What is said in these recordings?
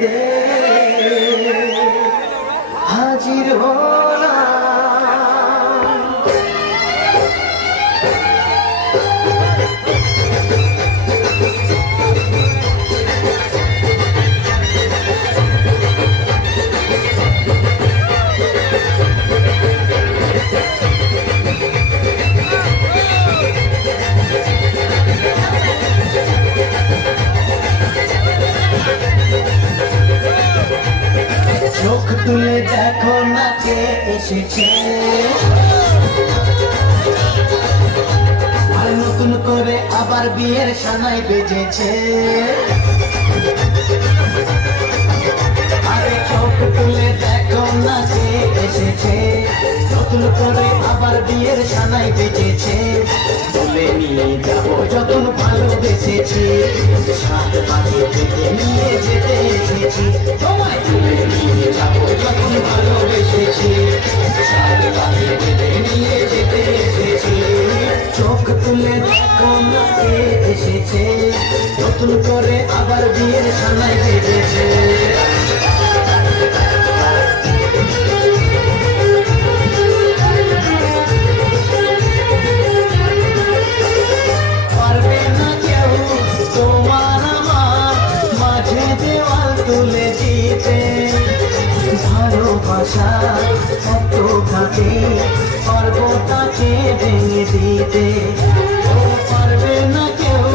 যেতে হাজির হলাম। চোখ তুলে দেখো না কে এসেছে, আর নতুন করে আবার বিয়ের সানাই বেজেছে। আরে চোখ তুলে দেখো না কে এসেছে, নতুন করে আবার বিয়ের সানাই বেজেছে। বলে নিয়ে যাবো যখন ভালোবেসেছি, সাত পাখি থেকে নিয়ে যেতে এসেছি। তোমায় তুলে নিয়ে যাবো যখন ভালোবেসেছি, সাত পাখি থেকে নিয়ে যেতে এসেছি। চোখ তুলে দেখো না কে এসেছে, নতুন করে আবার বিয়ের সানাই বেজেছে। তুলে দিতে ভালোবাসা এত ঘাটে, পর্বতাকে ভেঙে দিতে। ও পারবে না কেউ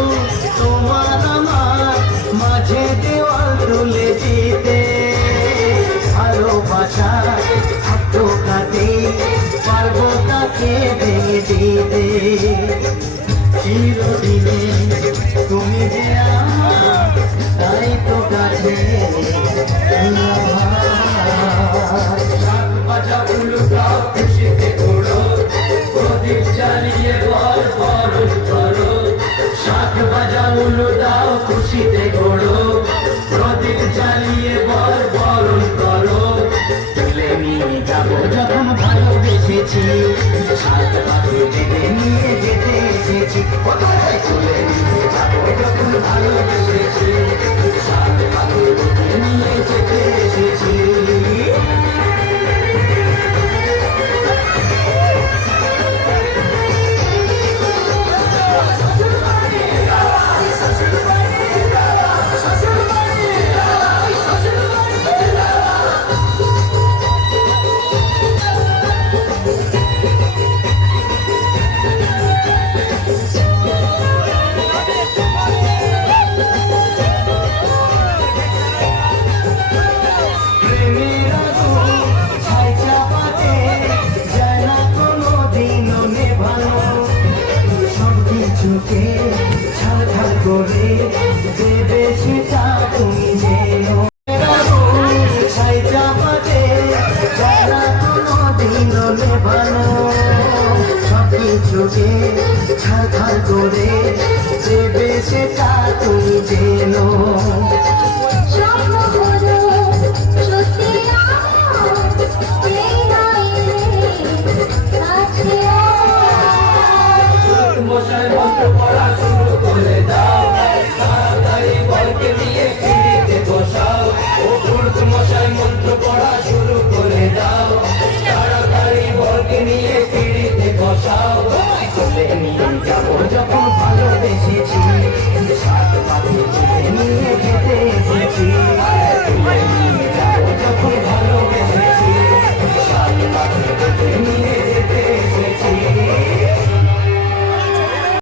তোমার আমার মাঝে দেওয়াল তুলে দিতে। ভালোবাসা এত ঘাটে, পর্বতাকে ভেঙে দিতে। চিরদিনে তুমি যে আমার, তাই তো কাছে বাজা উলুটাও খুশিতে ঘোড়ো, প্রদীপ জ্বালিয়ে বল বরণ করো। শাক বাজা উলুটাও খুশিতে ঘোড়ো, প্রদীপ জ্বালিয়ে বল বরণ করো। তুলে নিয়ে যাবো যখন ভালোবেসেছি, শাক পাখি থেকে নিয়ে যেতে এসেছি। কোথায় তুলে নিয়ে যাবো যখন ভালোবেসেছি, শাক পাখি থেকে নিয়ে যেতে এসেছি। ছাড় করে দেবে সেটা তুমি।